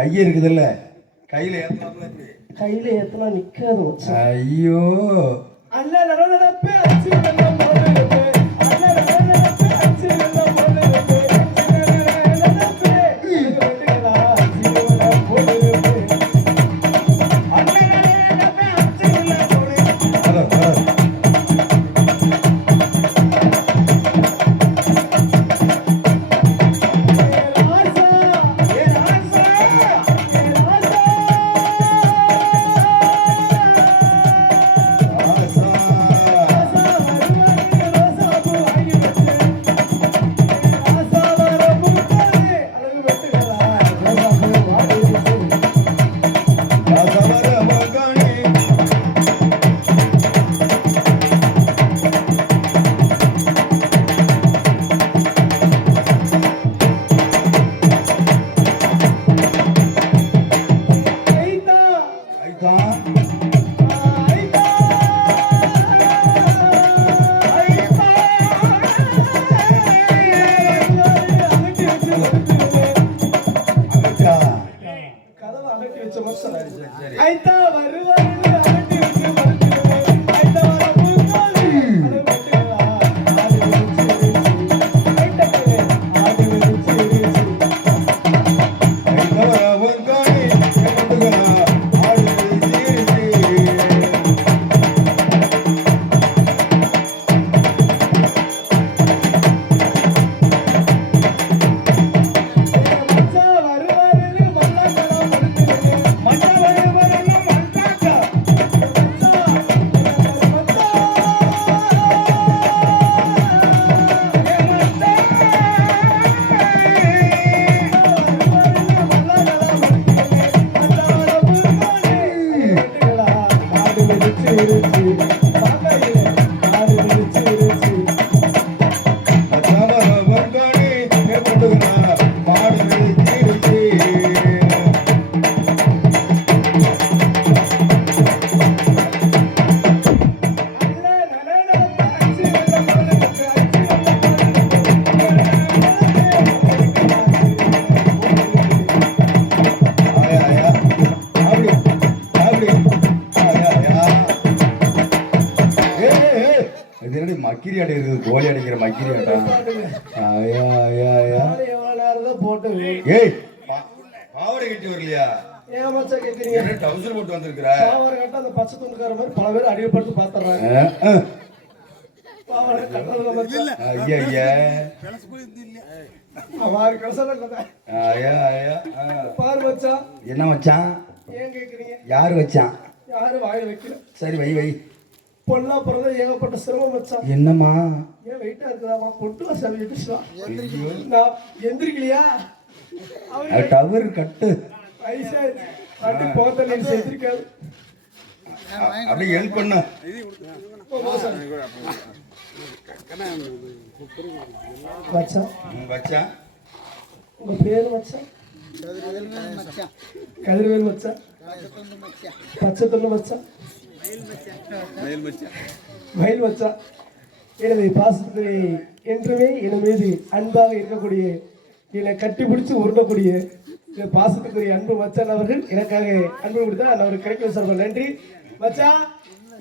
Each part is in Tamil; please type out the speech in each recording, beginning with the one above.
கை இருக்குதுல்ல, கையில ஏத்தலாம்ல. கையில ஏத்தனா நிக்காது மச்சான். ஐயோ அண்ணா நடனப்பே அச்சு வெல்லம் போல இருக்கு. அண்ணா நடனப்பே அச்சு வெல்லம் போல இருக்கு. நடனப்பே வெட்டுகளா அச்சு வெல்லம் போல இருக்கு. அண்ணா நடனப்பே அச்சு வெல்லம் போல இருக்கு. மக்கிரி ஆடு இருக்குது, கோழி அடிக்கிற மக்கிரி ஆட்டா. ஏய் பாவடை கட்டி வரலையா? ஏன் மச்சான் கேக்குறீங்க? டவுசர் போட்டு வந்திருக்கிற பாவடை கட்ட அந்த பச்சை துண்டுக்கார மாதிரி பல பேர் அடிபட்டு பாத்துறாங்க. பாவடை கட்டறதுல மச்சான் ஐயா ஐயா அவரு கசல இல்ல. ஐயா ஐயா பாரு மச்சான். என்ன மச்சான்? ஏன் கேக்குறீங்க? யாரு வச்சான்? யாரு வாயில வைக்கல. சரி வை வை. பொண்ணா பிறந்த ஏகப்பட்ட சிரமம் மச்சான். என்னம்மா ஏன் வெயிட்டா இருக்குதாமா? பொட்டு வசதி நான் எந்திரிக்கலையா? டவர் கட்டு வயசா கட்டு போத்த நீ செஞ்சிருக்காது. அப்படியே ஹெல்ப் பண்ண மச்சான். வச்சான் உங்க பேரு மச்சான்? கதிர்வேல் மச்சான். பச்சை தொண்டு மச்சான். மயில் மச்சான். எனது பாசத்தை என்றுமே என் மீது அன்பாக இருக்கக்கூடிய, என்னை கட்டி பிடிச்சி உருட்டக்கூடிய என் பாசத்துக்குரிய அன்பு மச்சான் அவர்கள் எனக்காக அன்பு கொடுத்தா நான் அவருக்கு கிடைக்கும் சார். நன்றி மச்சான்.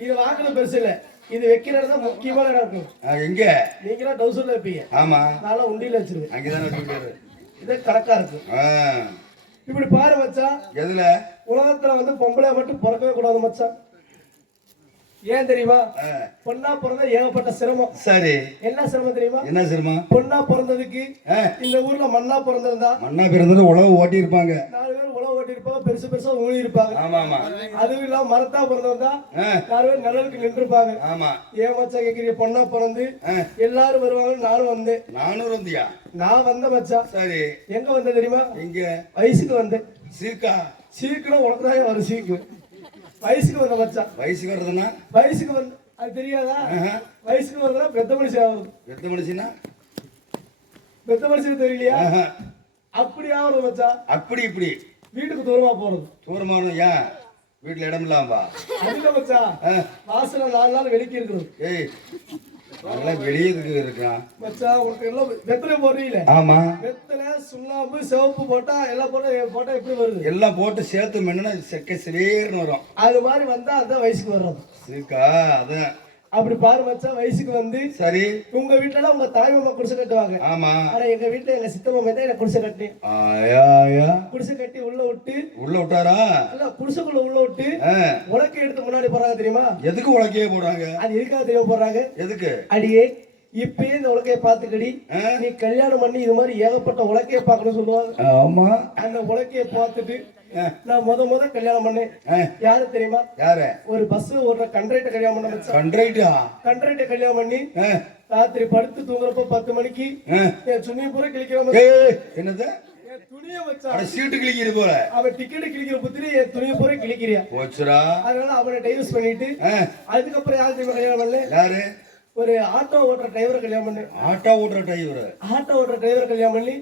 இது வாங்கின பெருசு இல்லை, இது வைக்கிற இடம் தான் முக்கியமான இடம் இருக்கும். எங்க? நீங்களா டவுசர்ல வைப்பீங்க. ஆமா, நானும் உண்டியில வச்சிருவேன். அங்கதானே இதே கணக்கா இருக்கும். இப்படி பாரு மச்சான். எதுல? உலகத்துல வந்து பொம்பளை மட்டும் பிறக்கவே கூடாது மச்சான். ஏன் தெரியுமா? பொண்ணா பிறந்த ஏகப்பட்ட சிரமம். சரி, என்ன சிரமம் தெரியுமா? என்ன சிரமம்? பொண்ணா பிறந்ததுக்கு இந்த ஊர்ல மண்ணா பிறந்திருந்தா, மண்ணா பிறந்தது உழவு ஓட்டி இருப்பாங்க, 4 பேர் உழவு ஓட்டி இருப்பாங்க, பெருசு பெருசா ஊழி இருப்பாங்க. ஆமா ஆமா. அதுவும் இல்லாம மரத்தா பிறந்தவந்தா 4 பேர் நிழலுக்கு நின்று இருப்பாங்க. ஆமா. ஏன் மச்சா கேக்குறீங்க? பொண்ணா பிறந்து எல்லாரும் வருவாங்க, நானும் வந்தேன். நானும் வந்தியா? நான் வந்த மச்சா. சரி, எங்க வந்த தெரியுமா? எங்க? வயசுக்கு வந்தேன். சீக்கா? சீக்குனா உனக்கு தான் வரும் சீக்கு. வயசுக்கு வந்த மச்சான். வயசுக்கு வருதுன்னா? வயசுக்கு வந்து அது தெரியாதா? வயசுக்கு வருதுன்னா பெத்த மனுஷி ஆகுது. பெத்த மனுஷனா? பெத்த மனுஷனுக்கு தெரியலையா? அப்படி ஆகுறது மச்சான். அப்படி இப்படி வீட்டுக்கு தூரமா போறது. தூரமான ஏன்? வீட்டுல இடம் இல்லாம அதுல மச்சான் வாசல 4 நாள் வெளிக்கு இருக்கிறது. ஏய் நல்லா வெளியே இருக்கான் மச்சான் உனக்கு எல்லாம் வெத்தலை போடுறீங்களே ஆமா வெத்தலை சுண்ணாம்பு சிவப்பு போட்டா எல்லாம் போட்டா எப்படி வருது எல்லாம் போட்டு சேர்த்து மென்னா செக்க சிலேர்னு வரும் அது மாதிரி வந்தா அதான் வயசுக்கு வர்றது சரிக்கா அதான் அப்படி பாரு மச்சான் வயசுக்கு வந்து சரி உங்க வீட்டுல உங்க தாய் மாமா குடிசை கட்டுவாங்க ஆமா ஆனா எங்க வீட்டுல எங்க சித்த மாமா தான் எனக்கு குடிசை கட்டி குடிசை கட்டி உள்ள விட்டாரா இல்ல குடிசைக்குள்ள உள்ள விட்டு உலக்கை எடுத்து முன்னாடி போறாங்க தெரியுமா எதுக்கு உலக்கையே போடுறாங்க அது எதுக்காக தெரியாம போடுறாங்க எதுக்கு அடியே இப்பயே இந்த உலக்கைய பாத்துக்கடி நீ கல்யாணம் பண்ணி இது மாதிரி ஏகப்பட்ட உலக்கைய பாக்கணும்னு சொல்லுவாங்க ஆமா அந்த உலக்கைய பார்த்துட்டு நான் முத கல்யாணம் பண்ணேன் யாரு தெரியுமா யாரு ஒரு பஸ் ஓடுற கண்ட்ரைட்ட கல்யாணம் பண்ண வச்சா கண்ட்ரைட்ட கல்யாணம் பண்ணி ராத்திரி படுத்து தூங்குறப்ப 10 மணிக்கு என் துணியை பூரா கிழிக்கிற என்னது துணியை வச்சா சீட்டு கிழிக்கிற போல அவன் டிக்கெட் கிழிக்கிற புத்திரி என் துணியை பூரா கிழிக்கிறியா போச்சுடா அதனால அவனை டைவர்ஸ் பண்ணிட்டு அதுக்கப்புறம் யாரு தெரியுமா கல்யாணம் பண்ணல யாரு ஒரு ஆட்டோ ஓட்டுற டிரைவர் கல்யாணம் பண்ணி ஆட்டோ ஓட்டுற டிரைவர் கல்யாணம் பண்ணி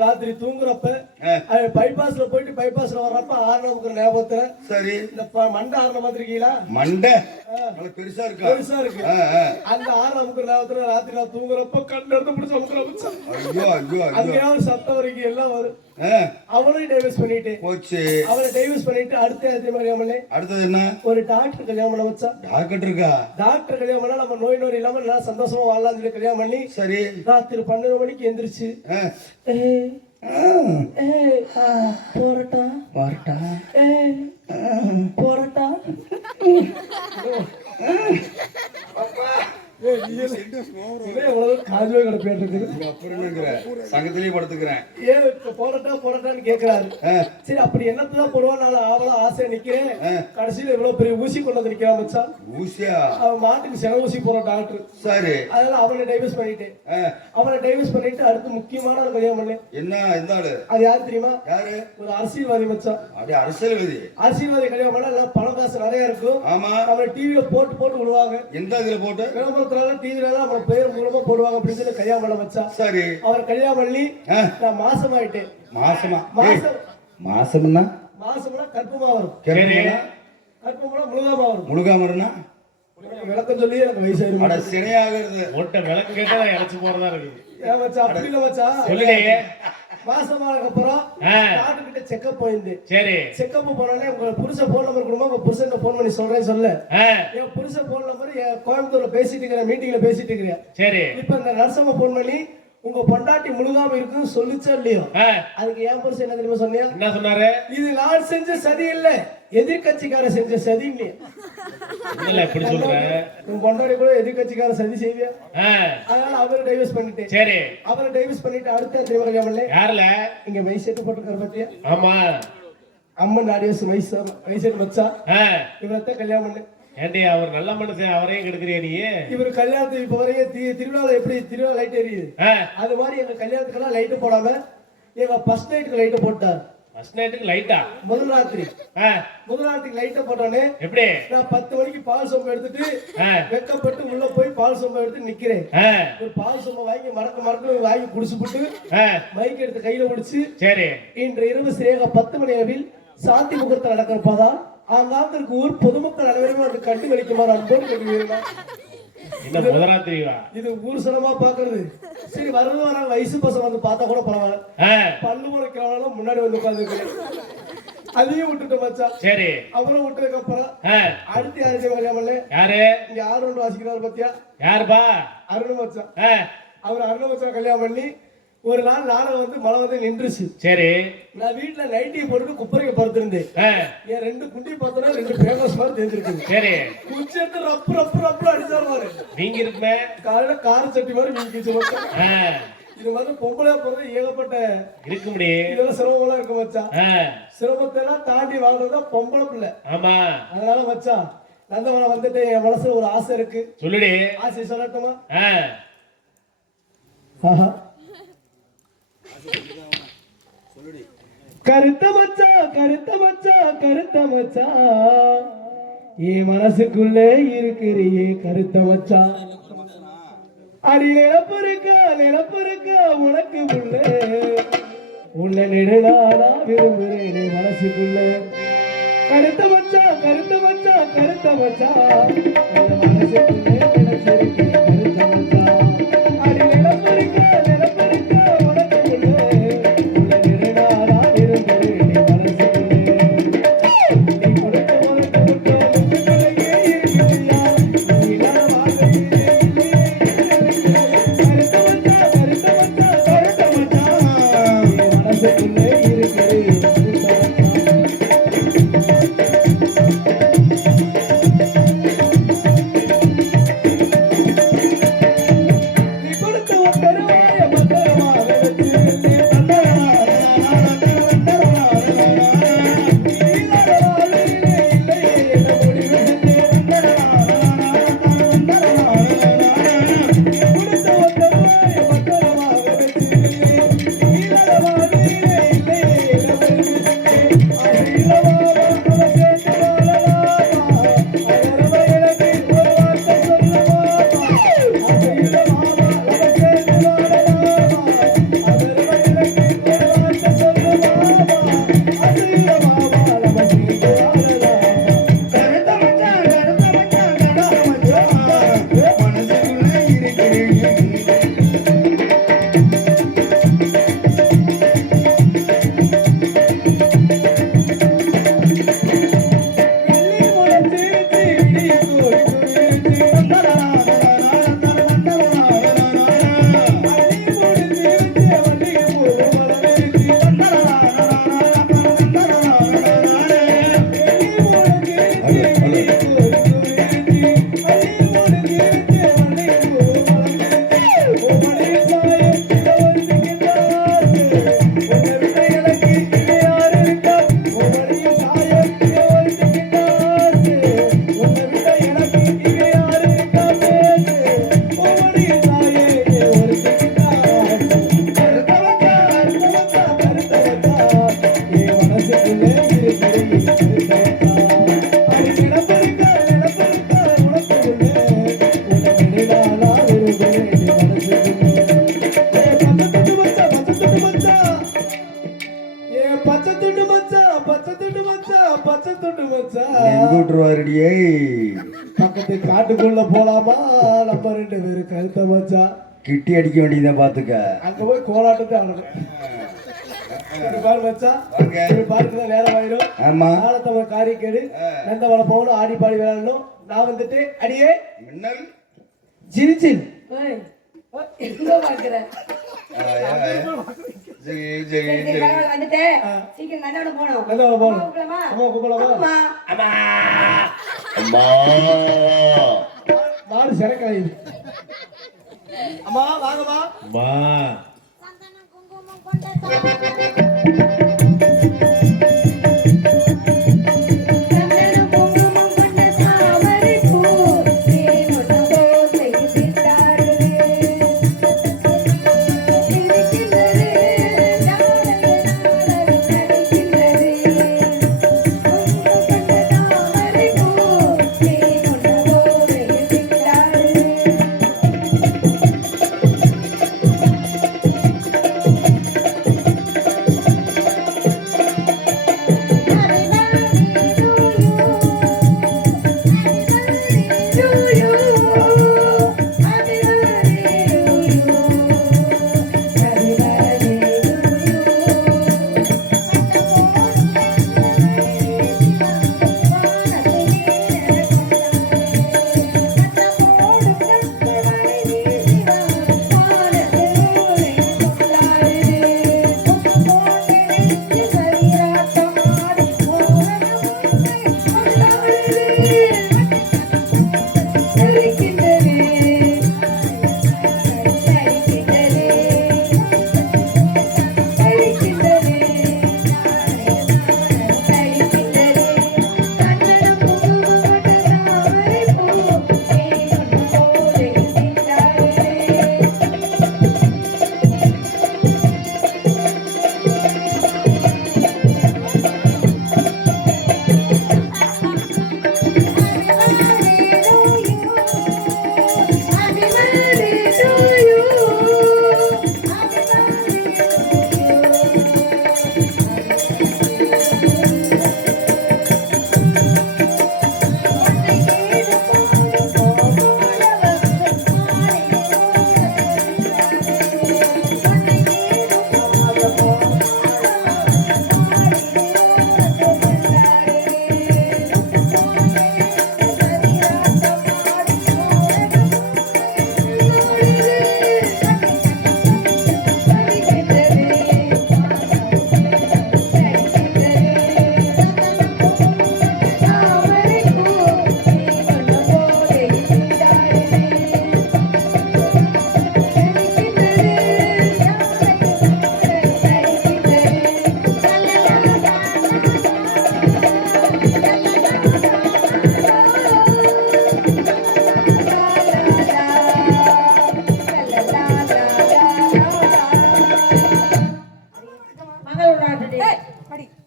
ராத்திரி தூங்குறப்ப பைபாஸ்ல போயிட்டு பைபாஸ்ல வர்றப்ப ஆரணம் ஞாபகத்துல சரி இந்த மண்டை ஆரணம் பார்த்திருக்கீங்களா மண்டை பெருசா இருக்கு அந்த ஆரணம் ஞாபகத்துல ராத்திரி நான் தூங்குறப்ப கண்ணு எடுத்து பிடிச்ச அமுக்குற அங்கேயாவது சத்தம் வரைக்கும் எல்லாம் வரும் அவளையும் டைவர்ஸ் பண்ணிட்டு போச்சு அவளை டைவர்ஸ் பண்ணிட்டு அடுத்தது என்ன ஒரு டாக்டர் கல்யாணம் பண்ண வச்சா டாக்டர் கல்யாணம் பண்ணா நம்ம நோய் இல்லாம நல்லா சந்தோஷமா வாழலாம் சொல்லி கல்யாணம் பண்ணி சரி ராத்திரி 12 மணிக்கு எந்திரிச்சு போறட்டா போராட்டான்னு கேக்குறாரு சரி அப்படி என்னத்தான் போடுவான்னு அவளா ஆசை நிக்கிறேன் கடைசியில எவ்வளவு பெரிய ஊசி கொண்டு வந்து நிக்கிறான் மச்சான் ஊசியா அவன் மாட்டுக்கு சென ஊசி போற டாக்டர் சரி அதனால அவனை டைவர்ஸ் பண்ணிட்டு அடுத்து முக்கியமான கல்யாணம் பண்ணேன் என்ன எந்த ஆளு அது யாரு தெரியுமா யாரு ஒரு அரசியல்வாதி மச்சான் அரசியல்வாதி கல்யாணம் பண்ணா எல்லாம் பணம் காசு நிறைய இருக்கும் ஆமா நம்ம டிவில போட்டு விடுவாங்க எந்த இதுல போட்டு விளம்பரத்துல டிவில நம்ம பேர் மூலமா போடுவாங்க அப்படின்னு சொல்லி கல்யாணம் பண்ண வச்சா சரி அவர் கல்யாணம் பண்ணி நான் மாசமாயிட்டேன் மாசம்னா கற்பமா வரும் கற்பமா முழுகாம வரும் விளக்கம் சொல்லி எனக்கு வயசாயிரும் சினையாகிறது விளக்கு கேட்டா இறச்சு போறதா இருக்கு ஏன் மச்சா அப்படி இல்ல மச்சா மாசமானதுக்கு அப்புறம் டாக்டர் கிட்ட செக்அப் போயிருந்தேன் சரி செக்அப் போனோடனே உங்க புருஷன் போன் நம்பர் கொடுமா உங்க புருஷன் போன் பண்ணி சொல்றேன் சொல்ல என் புருஷன் போன் நம்பர் கோயம்புத்தூர்ல பேசிட்டு இருக்கிறேன் மீட்டிங்ல பேசிட்டு இருக்கிறேன் சரி இப்ப இந்த நர்சம்மா போன் பண்ணி உங்க பொண்டாட்டி முழுகாம இருக்குன்னு சொல்லிச்சா இல்லையோ அதுக்கு என் புருஷன் என்ன தெரியுமா சொன்னியா என்ன சொன்னாரு இது நான் செஞ்ச சதி இல்ல எதிர்கட்சிக்கார செஞ்ச சதி இல்ல இப்படி சொல்றேன் உன் பொண்டாட்டி கூட எதிர்கட்சிக்கார சதி செய்வியா அதனால அவரை டைவர்ஸ் பண்ணிட்டேன் சரி அவரை டைவர்ஸ் பண்ணிட்டு அடுத்த தெரியுமா கல்யாணம் பண்ணல யாருல இங்க மைசெட்டு போட்டுருக்காரு பாத்தியா ஆமா அம்மன் ஆடியோஸ் மைசெட்டு வச்சா இவரத்தான் கல்யாணம் பண்ணு ஏண்டி அவர் நல்ல மனுஷன் அவரையும் கெடுக்கிறியா நீ இவர் கல்யாணத்துக்கு இப்ப வரையும் திருவிழாவில் எப்படி திருவிழா லைட் எரியுது அது மாதிரி எங்க கல்யாணத்துக்கெல்லாம் லைட்டு போடாம எங்க ஃபர்ஸ்ட் நைட்டுக்கு லைட்டு போட்டார் ஃபர்ஸ்ட் நைட்டுக்கு லைட்டா முதல் ராத்திரிக்கு லைட்ட போட்டானே எப்படி நான் 10 மணிக்கு பால் சொம்பு எடுத்துட்டு வெக்கப்பட்டு உள்ள போய் பால் சொம்பு எடுத்து நிக்கிறேன் ஒரு பால் சொம்பு வாங்கி மடக்கு வாங்கி குடிச்சுட்டு மைக் எடுத்து கையில பிடிச்சு சரி இன்று இரவு சிறேக 10 மணி அளவில் சாந்தி முகூர்த்தம் நடக்கிறப்பதான் ஆங்காத்திற்கு ஊர் பொதுமக்கள் அனைவருமே வந்து கண்டு கழிக்குமாறு அன்போடு கேட்கிறீர்களா இது ஊர் சனமா பாக்குறது சரி வர வயசு பசங்க வந்து பார்த்தா கூட பரவாயில்ல பல்லு முளைக்கிறவங்க முன்னாடி வந்து உட்கார்ந்து அதையும் விட்டுட்டு மச்சா சரி அப்புறம் விட்டதுக்கு அப்புறம் அடுத்து யாரு கல்யாணம் யாரு இங்க அருண் வாசிக்கிறாரு பத்தியா யாருப்பா அருண் மச்சான் அவர் அருண் மச்சான் கல்யாணம் பண்ணி ஒரு நாள் நானும் வந்து மழை வந்து நின்றுச்சு சரி நான் வீட்டுல லைட்டி போட்டு குப்பரைக்கு படுத்திருந்தேன் என் 2 குண்டி பார்த்தோன்னா 2 பேமஸ் மாதிரி தெரிஞ்சிருக்கு சரி குச்சத்து ரப்பு அடிச்சாரு பாரு நீங்க இருக்குமே காலையில கார சட்டி மாதிரி வீங்கிச்சு இது மாதிரி பொம்பளை போறது ஏகப்பட்ட இருக்க முடியும் இதெல்லாம் சிரமங்களா இருக்கு மச்சான் சிரமத்தை எல்லாம் தாண்டி வாழ்றதுதான் பொம்பளை பிள்ளை ஆமா அதனால மச்சான் நந்தவனம் வந்துட்டு என் மனசுல ஒரு ஆசை இருக்கு சொல்லுடி ஆசை சொல்லட்டுமா கருத்த மச்சா என் மனசுக்குள்ள இருக்கிறியே கருத்த மச்சா அடி நிலப்பு இருக்கா உனக்கு உள்ள உன்னை நெடுநாளா விரும்புறேன் மனசுக்குள்ள கருத்த மச்சா மனசுக்குள்ள நினைச்சிருக்கேன் கருத்த மச்சா பச்சை துண்டு மச்சான் எங்க விட்டுருவாருடியே பக்கத்து காட்டுக்குள்ள போலாமா நம்ம 2 பேரும் கழுத்த மச்சான் கிட்டி அடிக்க வேண்டியதான் பாத்துக்க அங்க போய் கோலாட்டத்தை ஆடணும் பாரு மச்சான் பாருக்குதான் நேரம் ஆயிரும் ஆமா காலத்தவ காரிக்கேடு நந்த வள போகணும் ஆடி பாடி விளையாடணும் நான் வந்துட்டு அடியே மின்னல் ஜிரிச்சில் எங்க பாக்குற வந்துட்டு சீக்கிரம் நந்தோட போனோம் நந்தவள போகணும் அம்மா கூப்பிடலாமா அம்மா மாடு சிறக்காய் அம்மா வாங்கம்மா அம்மா சந்தனம் குங்குமம் கொண்ட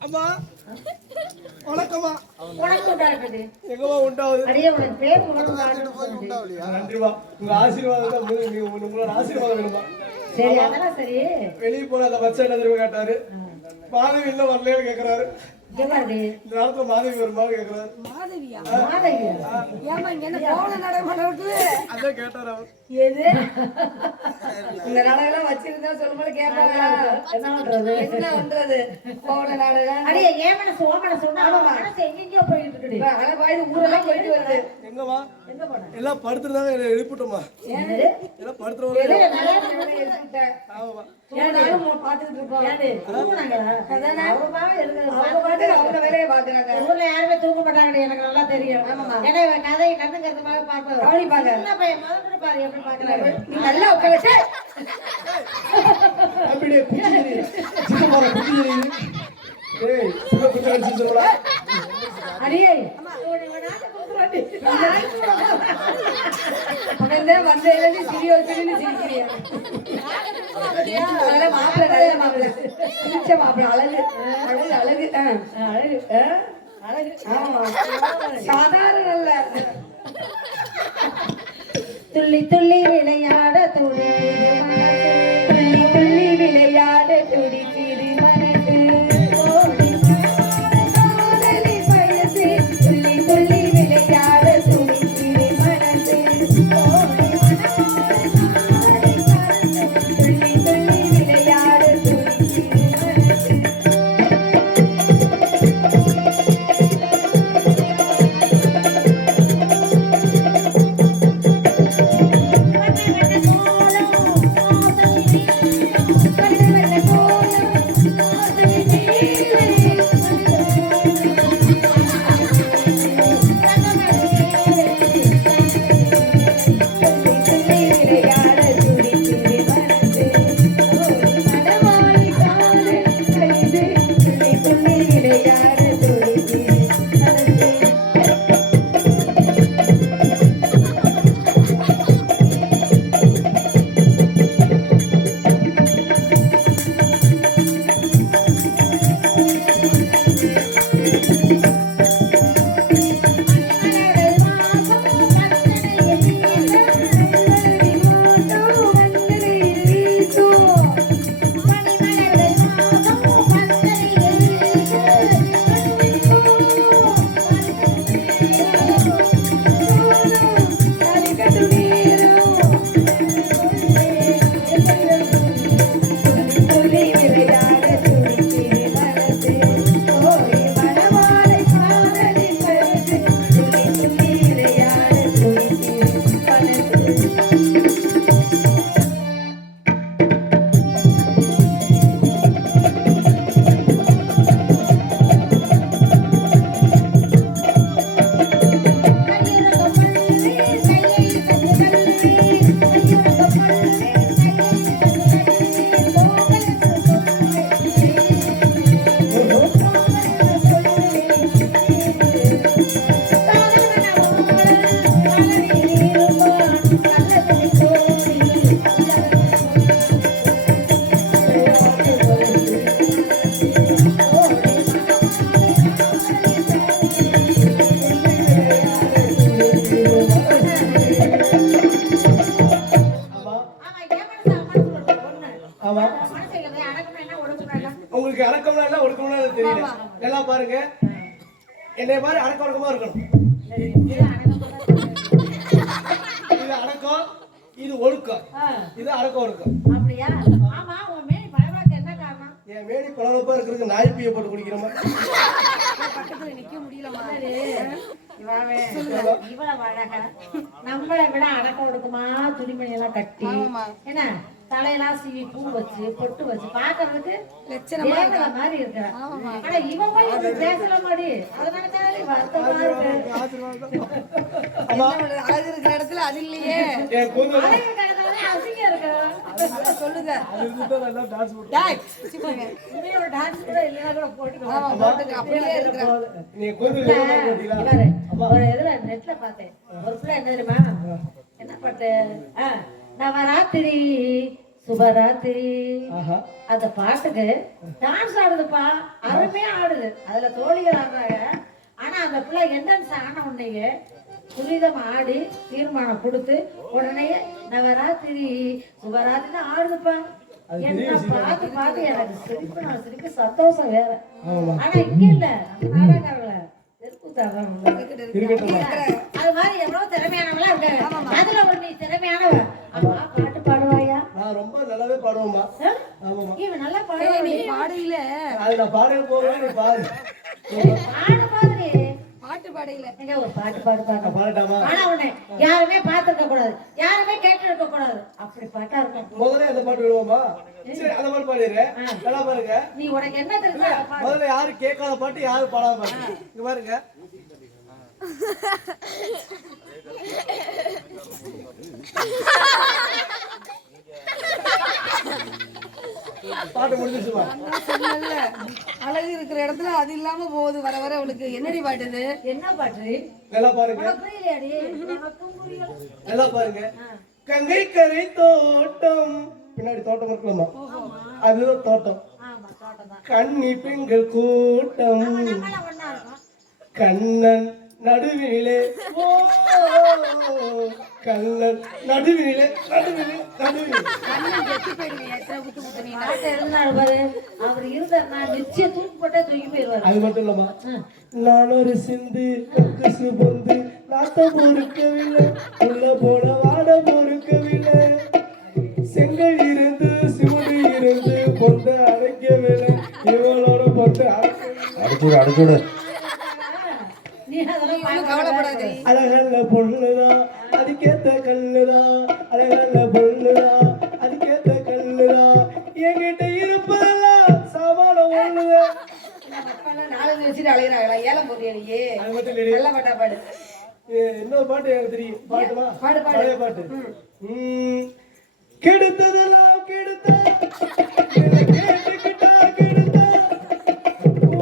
அம்மா வணக்கம்மா. உனக்கு உண்டாகுது எங்கம்மா உண்டாகுது? அடியே உனக்கு பேர் உண்டாகுது. நன்றிமா. உங்க ஆசீர்வாதம் தான் உங்களோட ஆசீர்வாதம் வேணுமா? சரி அதெல்லாம் சரி. வெளியே போன அந்த பச்சை என்ன தெரியுமா கேட்டாரு, மாதவி இல்ல வரலைன்னு கேக்குறாரு. இந்த நேரத்துல மாதவி வருமானு கேக்குறாரு. மாதவியா? மாதவியா? ஏமா இங்க என்ன கோவல நடைமுறை இருக்குது? அதான் கேட்டாரு அவர். எது? இந்த நாடகம் வச்சிருந்தா சொல்லும்போது கேட்பாங்க. என்ன பண்றது? கோவல நாடகம். அடியே ஏமன சோமன சொன்னா மனசு எங்கெங்கயோ போயிட்டு இருக்குது. அத பாய் ஊரெல்லாம் போயிட்டு வருது. எங்கம்மா? எங்க போன? எல்லாம் படுத்துறதாங்க என்ன எழுப்பிட்டோமா? ஏது? எல்லாம் படுத்துறவங்க. நல்லா எழுப்பிட்ட. ஆமாமா. ஏனாலும் பாத்துட்டு இருக்கோம். ஏது? தூங்குனாங்களா? அதானே அவங்க பாவம் இருக்குது. அவங்க பாட்டு அவங்க வேலைய பாக்குறாங்க. ஊர்ல யாருமே தூங்க மாட்டாங்க எனக்கு நல்லா தெரியும். ஏன்னா கதை கண்ணு கருத்துமாக பாப்பாங்க. கவனிப்பாங்க. சின்ன பையன் முதல்ல பாரு எப்படி பாக்குறாங்க. நீ நல்லா உட்கார்ந்து அப்படியே குச்சிரி. சின்னமார குச்சிரி. ஏய், சும்மா குச்சி அடிச்சு சொல்றா. அடியே உனக்கு நாட்ட குத்துறாடி. அவனே வந்தேல சிரியோ சிரின்னு சிரிக்கிறியா? அதெல்லாம் மாப்பிள்ளை மாப்பிள்ளை. சிரிச்ச மாப்பிள்ளை அழகு அழகு அழகு அழகு அழகு. ஆமா சாதாரண அல்ல. துள்ளி துள்ளி விளையாட துளி துள்ளி துள்ளி விளையாட துடி சிறு மனசு ஓடி காதலி என்னை மாதிரி அடக்க ஒடுக்கமா இருக்கணும். இது அடக்கம், இது ஒழுக்கம். இது அடக்க ஒடுக்கம். அப்படியா? ஆமா, உன் மேனி பழவாக்கு என்ன காரணம்? என் மேனி பழவப்பா இருக்கிறதுக்கு நாய்ப்பியை போட்டு குடிக்கிற மாதிரி. பக்கத்துல நிக்க முடியல மாதிரி. இவ்வளவு அழகா நம்மளை விட அடக்க ஒடுக்கமா துணிமணி எல்லாம் கட்டி என்ன தலையெல்லாம் சீவி பூ வச்சு பொட்டு வச்சு பாக்குறதுக்கு தேவதை மாதிரி இருக்கிற. ஆனா இவன் போய் இப்படி பேசல மாதிரி அதை நினைச்சாலே வருத்தமா இருக்கு. அழகு இருக்கிற இடத்துல அது இல்லையே. என் கூந்தல் அழகு கிடந்தாலே அசிங்கம் இருக்கு. சொல்லுங்க அது இருந்தா நல்லா டான்ஸ் போட்டு. இதே ஒரு டான்ஸ் கூட இல்லைன்னா கூட போட்டுக்கலாம். அப்படியே இருக்கிற நீ கூந்தல் எவ்வளவு நாள் போட்டீங்களா? இவரு, ஒரு இதுல நெட்ல பார்த்தேன். ஒரு பிள்ளை என்ன தெரியுமா என்ன பாட்டு? நவராத்திரி சுபராத்திரி அந்த பாட்டுக்கு டான்ஸ் ஆடுதுப்பா, அருமையா ஆடுது. அதுல தோழிகள் ஆடுறாங்க. ஆனா அந்த பிள்ளை என்ட்ரன்ஸ் ஆன உடனேயே புனிதம் ஆடி தீர்மானம் கொடுத்து உடனே நவராத்திரி சுபராத்திரி ஆடுதுப்பா. என்ன பார்த்து பார்த்து எனக்கு சிரிப்பு, நான் சிரிப்பு சந்தோஷம் வேற. ஆனா இங்க இல்ல, நாடகங்கள அது மாதிரி எவ்வளவு திறமையானவங்களா இருக்காங்க. அதுல ஒரு நீ திறமையானவ. அம்மா பாட்டு பாடுவாயா? நான் ரொம்ப நல்லாவே பாடுவேம்மா. ஆமாம்மா. இவன் நல்லா பாடுவா. நீ பாடையில அது நான் பாடவே போவேன். நீ பாரு. பாடு பாடுறே. பாட்டு பாடையில எங்க ஒரு பாட்டு பாடு பாடு. பாடட்டாமா? ஆனா உன்னை யாருமே பார்த்திருக்க கூடாது, யாருமே கேட்டு இருக்க கூடாது. அப்படி பாட்டா இருக்கும். முதல்ல அந்த பாட்டு விடுவோமா? சரி, அந்த பாட்டு பாடிடுறேன். நல்லா பாருங்க. நீ உனக்கு என்ன தெரிஞ்சா பாடு. முதல்ல யாரு கேட்காத பாட்டு, யாரு பாடாத பாட்டு. இங்க பாருங்க. பாட்டு முடிஞ்சிச்சுமா? சொன்னல அழகு இருக்கிற இடத்துல அது இல்லாம போகுது. வர வர அவளுக்கு என்னடி பாட்டுது? என்ன பாட்டு? நல்லா பாருங்க. உனக்கு புரியலையாடி? உனக்கும் புரியல. நல்லா பாருங்க. கங்கை கரை தோட்டம், பின்னாடி தோட்டம் இருக்கலாமா? அதுதான் தோட்டம். ஆமா, தோட்டம் தான். கன்னி பெண்கள் கூட்டம், நம்மள ஒண்ணா இருக்கும். கண்ணன் நடுவிலே, ஓ கண்ணன் நடுவிலே, நடுவிலே, நடுவிலே. கண்ணன் கெட்டி போயிடுவீங்க. எத்தனை குத்து குத்து நீ பாட்டு எழுதினாரு பாரு. அவர் இருந்தாருன்னா நிச்சயம் தூக்கி போட்டே தூக்கி போயிருவாரு. அது மட்டும் இல்லம்மா, நான் ஒரு சிந்து கசு பொந்து நாட்டம் பொறுக்கவில்லை, உள்ள போன வாட பொறுக்கவில்லை, செங்கல் இருந்து சிவடு இருந்து பொந்த அரைக்கவில்லை, இவளோட பொந்த அடிச்சுடு அடிச்சுடு. நீ அதெல்லாம் கவலைப்படாதே. அழகல்ல பொண்ணுதான் அதுக்கேத்த கல்லுதான், அழகல்ல பொண்ணுதான் அதுக்கேத்த கல்லுதான், என்கிட்ட இருப்பதெல்லாம் சாமான ஒண்ணுதான். நாலு வச்சுட்டு அழைகிறாங்களா? ஏலம் போறியே. அது மட்டும் இல்லடி. நல்ல பாட்டா பாடு. இன்னொரு பாட்டு எனக்கு தெரியும். பாட்டுமா? பாடு, பாடு. பழைய பாட்டு. கெடுத்ததெல்லாம் கெடுத்தா, என்னை கேட்டுக்கிட்டா கெடுத்தா,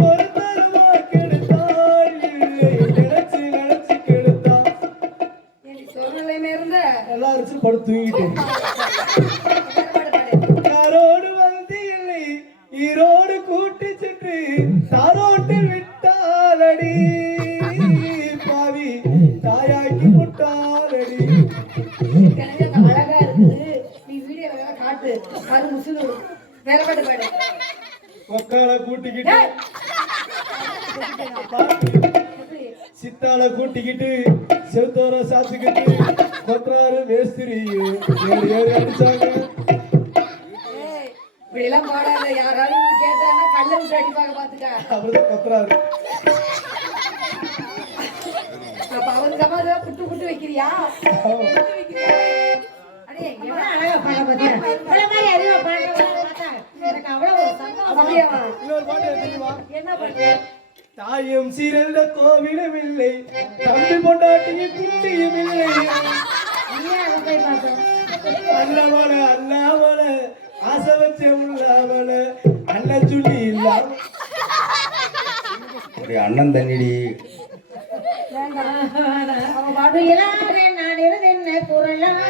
ஒரு தரமா கெடுத்தா, இல்லை நினைச்சு நினைச்சு கெடுத்தா. நீ சொர்ணலையுமே இருந்த நல்லா இருந்துச்சு, படுத்து தூங்கிட்டேன். பாடு பாடு. யாரோடு வந்து இல்லை ஈரோடு கூட்டி சென்று தாரோட்டில் விட்டாலடி, பாவி தாயாக்கி முட்டாலடி. எனக்கு அந்த அழகா இருக்குது. நீ வீடியோல வேற காட்டு. அது முசுது. வேற பாட்டு பாடு. மக்களை கூட்டிக்கிட்டு சித்தால கூட்டிக்கிட்டு செவுத்தோர சாத்துக்கிட்டு கொற்றாரு மேஸ்திரி ஏறி ஏறி அடிச்சாங்க. ஏய், இப்படி எல்லாம் போடாத. யாராலும் வந்து கேட்டாங்கன்னா கல்ல விட்டு அடிப்பாங்க பாத்துக்க. அவர்தான் கொத்துறாரு. அப்ப அவருக்கு அம்மா புட்டு புட்டு வைக்கிறியா? புட்டு வைக்கிறியா? அடே, என்ன அழகா பாட பாத்தியா? இவ்வளவு மாதிரி அறிவா பாடுறவங்கள பார்த்தா எனக்கு அவ்வளவு ஒரு சந்தோஷம். அப்படியாவா? இன்னொரு பாட்டு எனக்கு தெரியுமா? என்ன பாட்டு? தாயும் சிறந்த கோவிலும் இல்லை, தம்பி பொண்டாட்டியும் குட்டியும் இல்லை, நீயே அதை போய் பார்த்தோம். அல்லாமல அல்லாமல ஆசை வச்ச உள்ளாமல அண்ணன் சொல்லி இல்லாம. அப்படி அண்ணன் தண்ணிடி. அவன் பாடுகிறாக நான் இருந்தென்ன குரலாக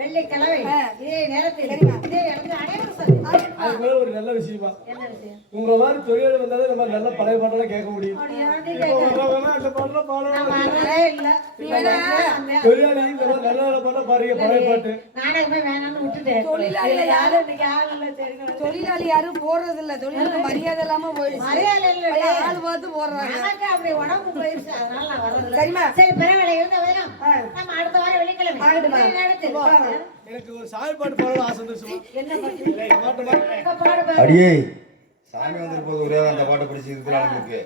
வெள்ளிக்கிழமை இதே நேரத்தில் இதே இடத்துல அனைவரும் சந்திப்போம். அது மேல ஒரு நல்ல விஷயமா என்ன விஷயம்? உங்க மாதிரி தொழில் வந்தாலே நம்ம நல்ல பழைய பாட்டெல்லாம் கேட்க முடியும். அப்படி இப்போ உங்களெல்லாம் அந்த பாட்டெல்லாம் நம்ம பாடணும். அதே இல்ல. தொழிலாளி இதெல்லாம் நல்ல நல்ல பாட்டா பாருங்க பழைய பாட்டு. நாடகமே வேணாம்னு விட்டுட்டேன். தொழிலாளி இதுல யாரும் இன்னைக்கு ஆள் இல்ல தெரியும். தொழிலாளி யாரும் போடுறது இல்ல, தொழிலுக்கு மரியாதை இல்லாம போயிடுச்சு. மரியாதை இல்லடி. ஆள் பார்த்து போடுறாங்க. எனக்கு அப்படி உடம்பு போயிடுச்சு, அதனால நான் வரதில்ல. சரிம்மா. சரி, பரவாயில்ல, இருந்த வரையும் நம்ம அடுத்த வாரம் வெள்ளிக்கிழமை ஆகட்டுமா. இதே நேரத்தில் எனக்கு ஒரு சாமி பாட்டு பாடணும் ஆசை வந்துருச்சுமா. என்ன பாட்டு? பாட்டு பாடு. இந்த பாடு பாடு. அடியே சாமி வந்துட்டு போது ஒரே அந்த பாட்டை பிடிச்சி இருக்கிறாங்களுக்கு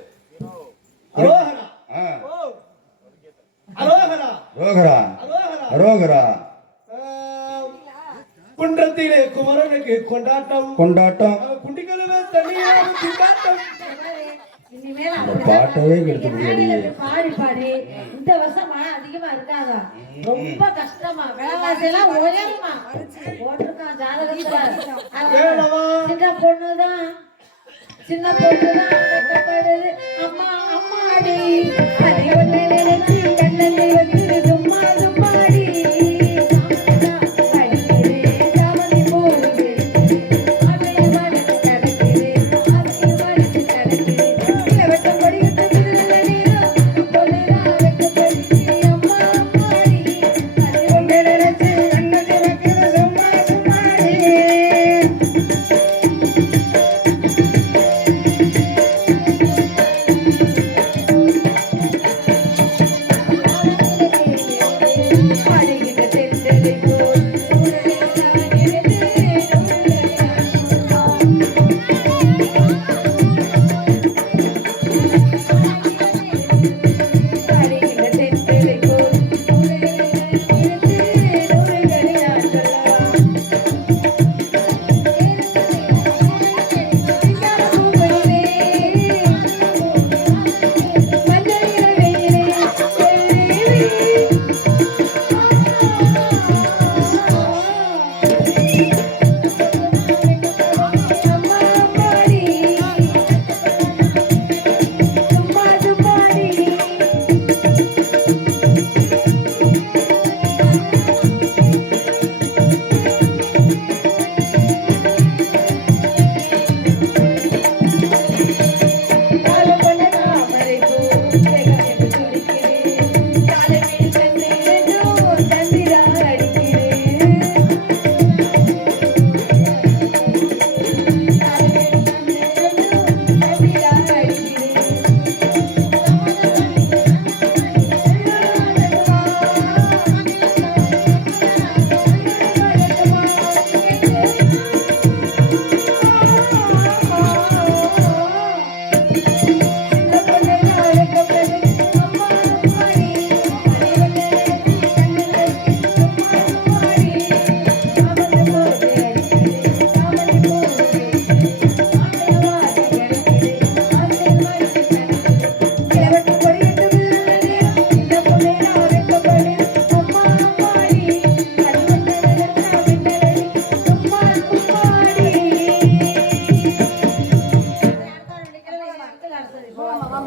அரோகரா. ஓ. அரோகரா. ரோகரா அரோகரா. ரோகரா குன்றத்திலே குமரனுக்கு கொண்டாட்டம் கொண்டாட்டம் குண்டிகளுமே தனியாக திண்டாட்டம். இனிமேல் இந்த பாட்டவே கெடுத்து நாடகத்தை பாடி பாடி இந்த வருஷம் மழை அதிகமா இருக்காதா? ரொம்ப கஷ்டமா, விலைவாசி எல்லாம் உயருமா போட்டிருக்கான் ஜாதகத்துல. அவன் சின்ன பொண்ணுதான் கஷ்டப்படுது. அம்மா அம்மாடி அதை ஒண்ணு நினைச்சு கண்ணனை வந்து சும்மா சும்மாடி அடிக்கிறேன் சாமந்தி போடுது அதைய மடிச்சு கிடக்குது அதைய மடிச்சு கிடக்குது வெட்டம் படிக்கிட்டு நேரம் பொண்ணுதான் வெட்டப்படுச்சு. அம்மா அம்மாடி அதை ஒண்ணு நினைச்சு கண்ணனை வைக்கிற சும்மா சும்மாடி.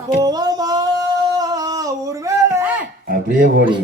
போவோமா ஊர் வேலை. அப்படியே போடி